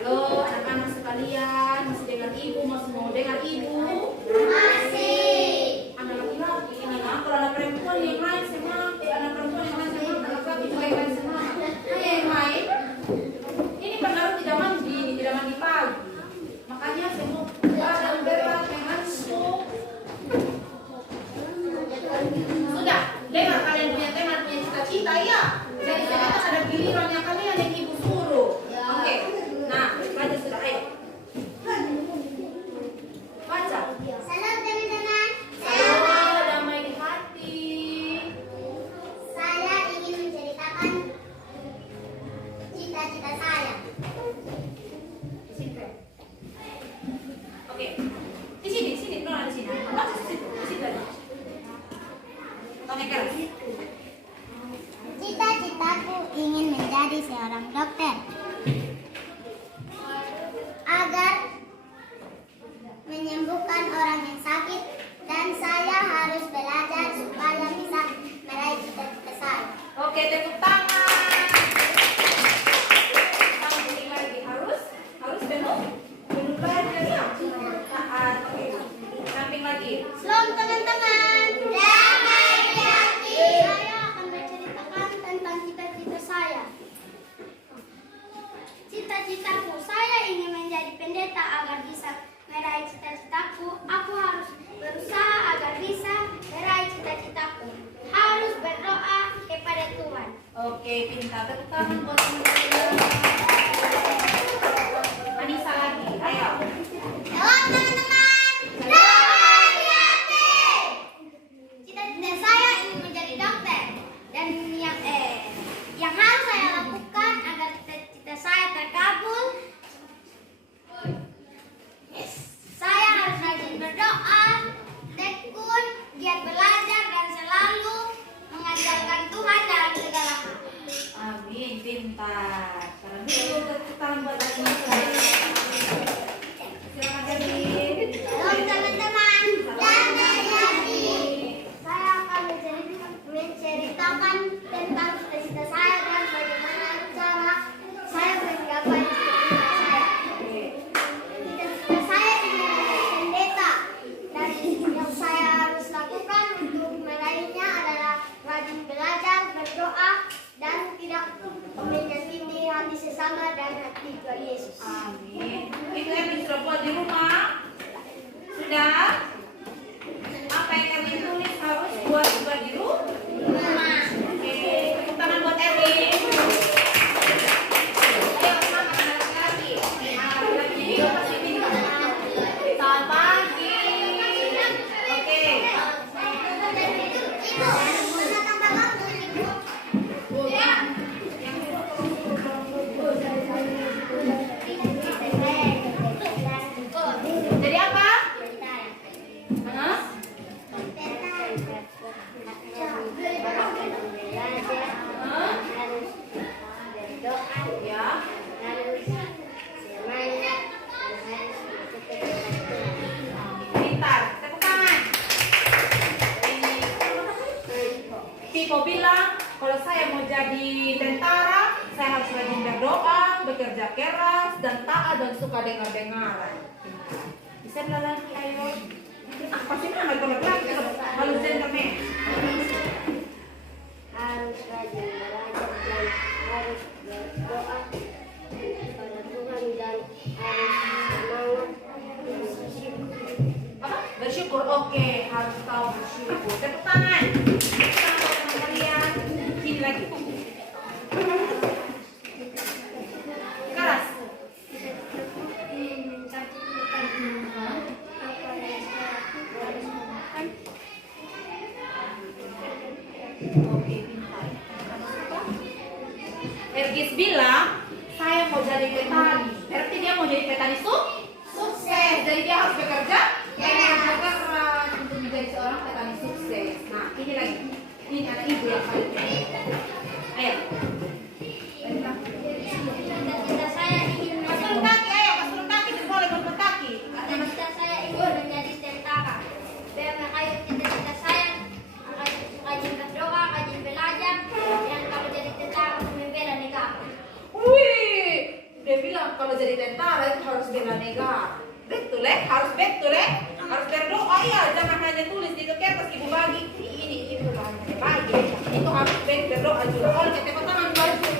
Halo anak-anak sekalian, masih dengar ibu, masih mau dengar ibu? Masih. Anak laki-laki ini mah, kalau anak perempuan yang lain semangat, anak perempuan yang lain semangat, anak laki juga yang lain semangat. Yang lain, ini pengaruh tidak mandi pagi. Makanya semua badan berat yang ngantuk. Sudah, dengar kalian punya tema, punya cita-cita ya. Jadi sekarang ada gilirannya kalian yang ibu suruh. Oke, nah baca sudah, ayo. Baca. Salam teman-teman. Salam damai di hati. Saya ingin menceritakan cita-cita saya. Oke. Di sini, Nona di sini. Baca di situ aja. Tanya keras. Cita-citaku ingin menjadi seorang dokter agar menyembuhkan orang yang sakit, dan saya harus belajar supaya bisa meraih cita-cita saya. Oke, tepuk tangan. Samping lagi harus penuh belajar ya. Taat. Oke. Samping lagi. Shalom teman-teman. Damai di hati. Saya akan menceritakan tentang cita-cita saya. Cita-citaku, saya ingin menjadi pendeta agar bisa meraih cita-citaku. Aku harus berusaha agar bisa meraih cita-citaku. Harus berdoa kepada Tuhan. Oke, pintar. Tepuk tangan buat teman-teman. Anissa lagi. Ayo. Shalom teman-teman. Damai di hati. Cita-cita saya ingin menjadi dokter, dan yang harus saya lakukan agar cita-cita saya terkabul, saya harus rajin berdoa, tekun, giat belajar, dan selalu mengandalkan Tuhan dalam segala hal. Amin, pintar. Sekarang dulu tepuk tangan buat Anissa. Silakan jadi. Shalom teman-teman. Damai di hati. Saya akan menceritakan tentang cita-cita saya dan bagaimana cara saya menggapai cita-cita saya. Cita-cita saya ingin menjadi pendeta, dan yang saya harus lakukan untuk meraihnya adalah rajin belajar, berdoa, dan tidak menyakiti hati sesama. bersama dan hati Tuhan Yesus. Amin. Itu yang sudah buat di rumah? Sudah? Apa yang kami tulis harus buat juga di rumah? Oke, tepuk tangan buat Erwin. Ayo semangat lagi. Lagi pas ini. Selamat pagi. Oke. Jadi apa? Hah? Ya. Pintar. Tepuk tangan. Pipo bilang, kalau saya mau jadi tentara, saya harus rajin berdoa, bekerja keras, dan taat dan suka dengar-dengaran. Bisa lagi, ayo. Apa sih nama lagi? Harus gentleman. Harus rajin belajar dan harus berdoa kepada Tuhan dan harus semangat bersyukur. Apa? Bersyukur. Oke, harus tahu bersyukur. Tepuk tangan. Tepuk tangan buat teman kalian. Sini lagi. Keras. Oke, pintar. Ergis bilang, saya mau jadi petani. Berarti dia mau jadi petani sukses. Jadi dia harus bekerja keras untuk menjadi seorang petani sukses. Nah, ini lagi. Ini anak ibu yang paling penting. Ayo. Cita-cita saya ingin Kasur kaki, ayo. Kasur kaki. Boleh kasur kaki. Cita-cita saya ingin menjadi tentara. Biar ayo cita-cita saya rajin berdoa, rajin belajar, dan kalau jadi tentara membela negara. Wih, dia bilang kalau jadi tentara itu harus bela negara. Betul harus betul harus berdoa ya, jangan hanya tulis di kertas ibu bagi ini itu hanya bagi, itu harus berdoa juga. Oleh tepuk tangan baju.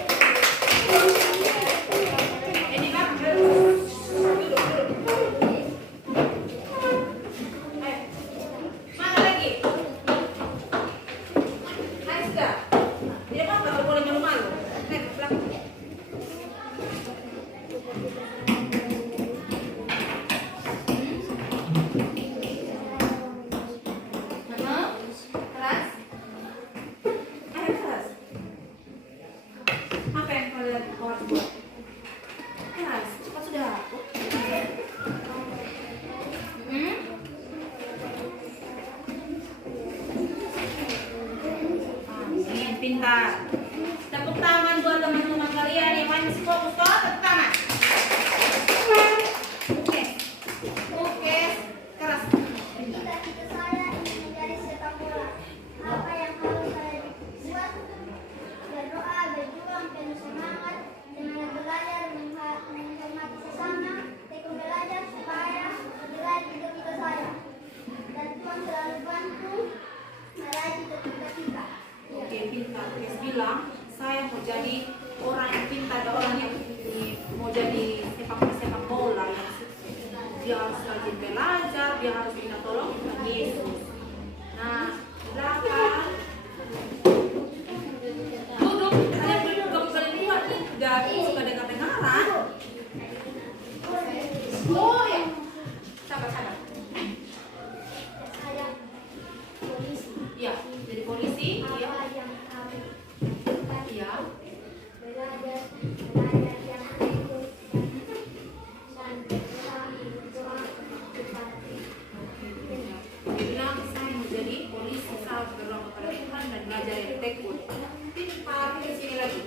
Ini kan duduk. Ayo, mana lagi? Ayo sudah. Dia kan nggak boleh malu-malu. Nek, belakang. Keras? Ayo keras. Apa yang kalian harus buat? Keras. Cepat sudah. Amin, pintar. Tepuk tangan buat teman-teman kalian yang masih fokus. Tepuk tangan. Oke, keras. Cita-cita saya ingin menjadi sepak bola. Apa yang harus saya buat? Berdoa, berjuang, penuh semangat, dengan belajar, menghormati sesama, tekun belajar supaya meraih cita-cita saya. Dan Tuhan selalu bantu meraih cita-cita kita. Oke, pintar. Kes bilang, saya mau jadi orang yang pintar, ada orang yang mau jadi sepak bola yang sukses. Dia harus rajin belajar, dia harus minta tolong Tuhan Yesus. Nah, belakang. Duduk, kalian duduk, kamu kalian lihat nih, dari suka dengar-dengaran. Oh ya, sabar. Saya polisi. Iya, jadi polisi. Iya. Apa yang kami Iya. belajar yang tekun dan berdoa kepada Dia bilang saya mau jadi polisi, saya harus berdoa kepada Tuhan dan belajar yang tekun. Pintar, di sini lagi.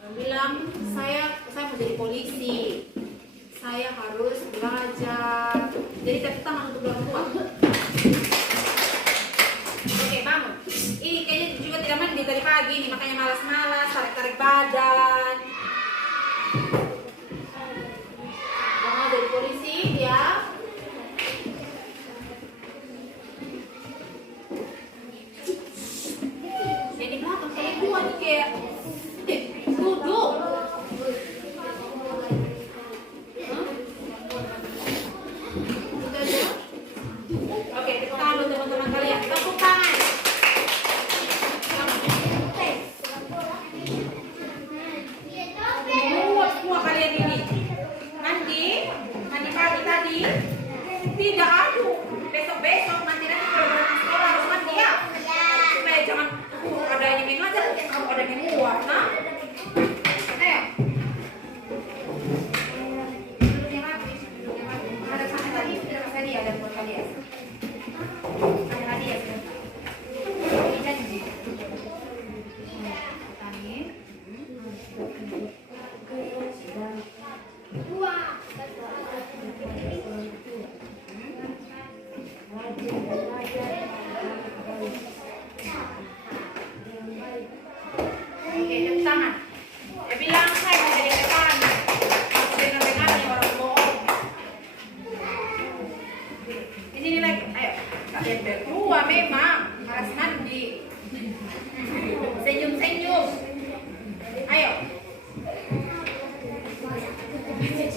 Dia bilang saya mau jadi polisi, saya harus belajar. Jadi tepuk tangan untuk orang tua. Oke, bangun. Ini kayaknya juga tidak mandi tadi pagi nih, makanya malas-malas, tarik-tarik badan. Mau jadi polisi ya? Tidak, aduh. Besok-besok nanti kalau berangkat sekolah harus mandi ya. Supaya jangan ada yang mengajar, kalau ada yang keluar. Nah, ayo. Duduk yang rapi. Ada sana tadi, tidak kasih hadiah dan buat hadiah. Ada hadiah sebentar. Ini janji. Tani. Oke, tepuk tangan. Dia bilang saya mau jadi rekan. Aku dengan rekannya orang bohong. Di sini lagi, ayo. Kalian berdua memang harus mandi. Senyum-senyum. Ayo.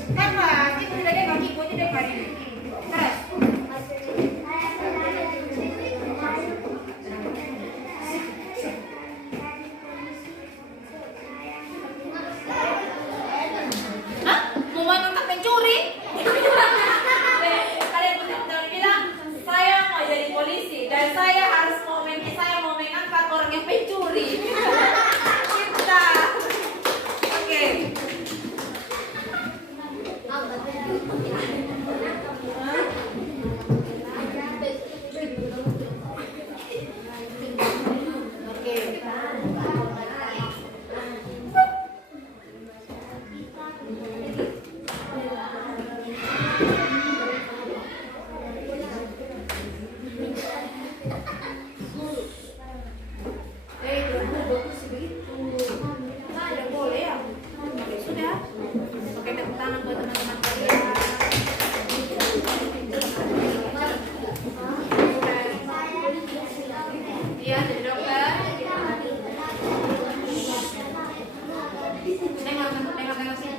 Terus, itu sudah dia kaki kuat dia kali ini. Terus. Hah? Mau mengangkat pencuri? Kalian benar-benar bilang saya mau jadi polisi dan saya mau mengangkat orang yang pencuri. Kita. Oke. Tidak boleh ya? Sudah. Oke, tepuk tangan buat teman-teman kalian. Iya, jadi dokter. Nengok sini.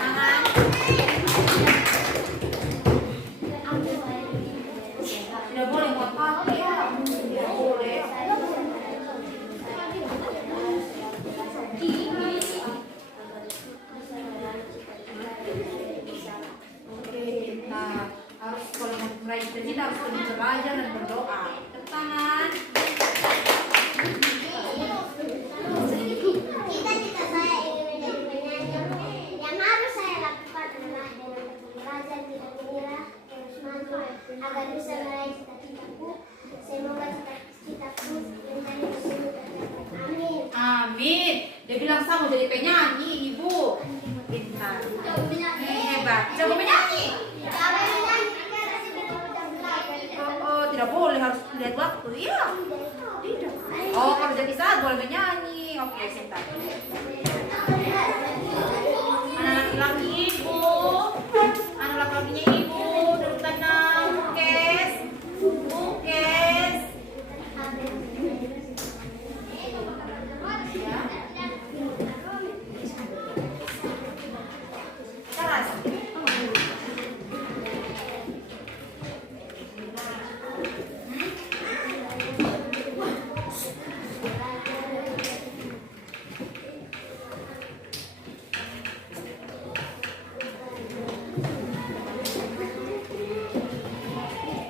Tangan. Tidak boleh buat kaki ya. Tidak boleh. Oke, kita harus kalau mau meraih cita-cita harus lebih belajar dan berdoa. Tepuk tangan. Cita-cita saya ingin menjadi penyanyi. Yang harus saya lakukan adalah dengan tekun belajar, tidak menyerah, terus maju agar bisa meraih cita-citaku. Semoga cita-citaku menjadi tersebut tercapai. Amin. Amin. Dia bilang saya mau jadi penyanyi, Ibu. Pintar. Hebat. Coba menyanyi. Oh, tidak boleh, harus lihat waktu. Iya. Tidak. Oh, kalau jadi saat boleh menyanyi. Oke, sebentar. Anak laki-laki Ibu. Anak laki-lakinya Ibu. Duduk tenang. Bukes. Bukes. Ya. Keras.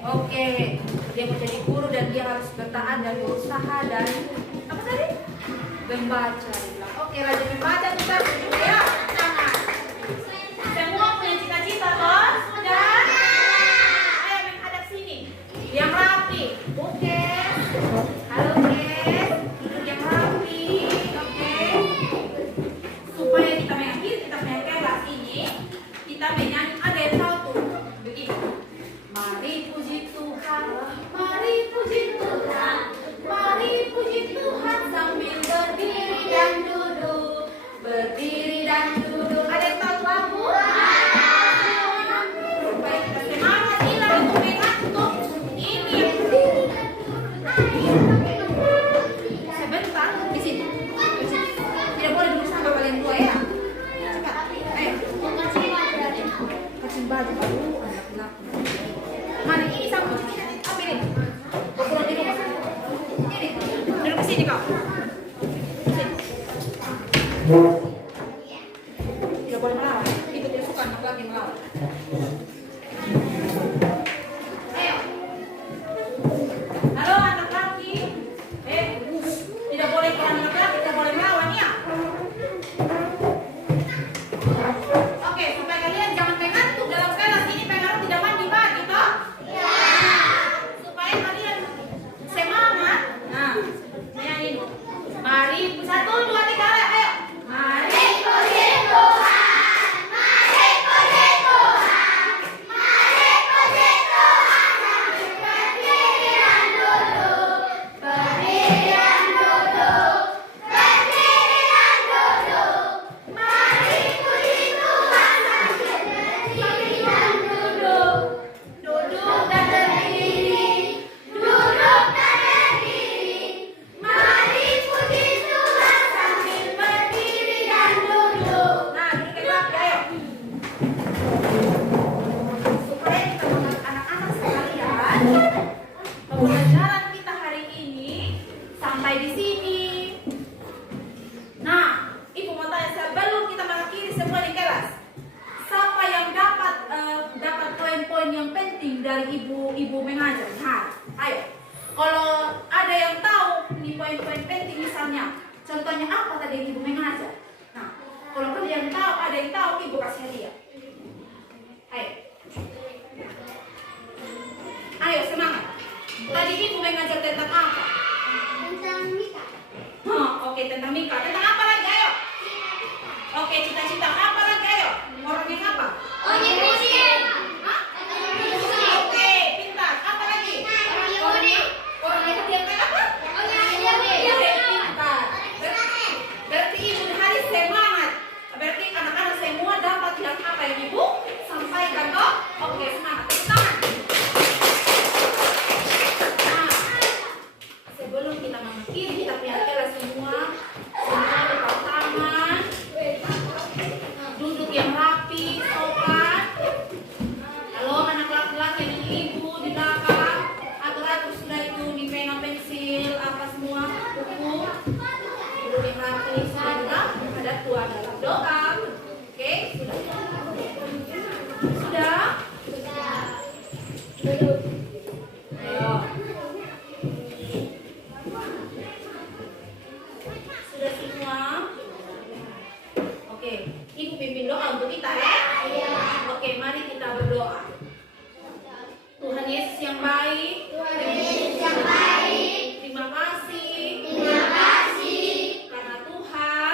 Oke, dia mau jadi guru dan dia harus bertahan dan berusaha dan apa tadi? Membaca. Oke, rajin membaca kita juga ya. Tangan. Semua punya cita-cita toh? Sudah? Ayo menghadap sini. Yang rapi. Oke. Halo guys. Duduk yang rapi. Oke. Supaya kita mengakhiri kelas ini, kita menyanyi ada yang tahu tuh. Begini. Mari puji Tuhan, mari puji Tuhan, mari puji Tuhan sambil berdiri dan duduk, berdiri dan duduk. Ada yang tahu lagu? Supaya kita semangat hilang untuk mengantuk. Ini sebentar di sini. Tidak boleh duduk sama kalian dua ya. Cepat, ayo. Kasih baju baru anak-anak. Mana ini sama ini ambil ini. Pulang di rumah. Ini duduk ke sini kau. Tidak boleh melawan. Ibu tidak suka anak laki melawan. Ayo. Halo anak laki. Tidak boleh kalau anak laki tidak boleh melawan ya. Oke, supaya kalian jangan mengantuk dalam kelas ini, pengaruh tidak mandi pagi toh? Iya. Supaya kalian semangat. Nah, nyanyi. Mari 1, 2, 3, ayo. Mari puji Tuhan. Mari puji Tuhan. Mari puji Tuhan. Berdirian duduk. Berdirian duduk. Berdirian duduk. Mari puji Tuhan. Berdirian duduk. Duduk dan berdiri. Duduk dan berdiri. Mari puji Tuhan sambil berdiri dan duduk. Nah, duduk yang rapi, ayo. Supaya kita anak-anak sekalian, pembelajaran kita hari ini sampai di sini. Nah, Ibu mau tanya sebelum kita mengakhiri semua di kelas, siapa yang dapat poin-poin yang penting dari ibu mengajar? Nah, ayo. Kalau ada yang tahu nih poin-poin penting misalnya, contohnya apa tadi ibu mengajar? Nah, kalau kalian tahu, ada yang tahu, ibu kasih hadiah. Ayo. Ayo semangat. Tadi ibu mengajar tentang apa? Tentang Mika. Oke, tentang Mika. Tentang apa lagi? Ayo. Oke, cita-cita apa lagi? Ayo. Orang yang apa? Onyek Presiden. Hah? Oke, pintar. Apa lagi? Orang yang apa? Oke, pintar. Berarti ibu hari semangat. Berarti anak-anak semua dapat yang apa yang ibu sampaikan toh? Oke, semangat. Tepuk tangan. Nah, sebelum kita mengakhiri kita punya kelas semua lepas tangan, duduk yang rapi, sopan. Halo anak laki-laki dan ibu di belakang, atur-atur sudah itu di pena, pensil, apa semua, buku. Duduk yang rapi, sudah juga hadap Tuhan dalam doa. Oke, sudah. Sudah? Ayo. Sudah semua? Oke, ibu pimpin doa untuk kita ya? Iya. Oke, mari kita berdoa. Tuhan Yesus yang baik. Terima kasih. Karena Tuhan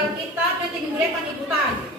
Alkitab, nanti boleh ikutan.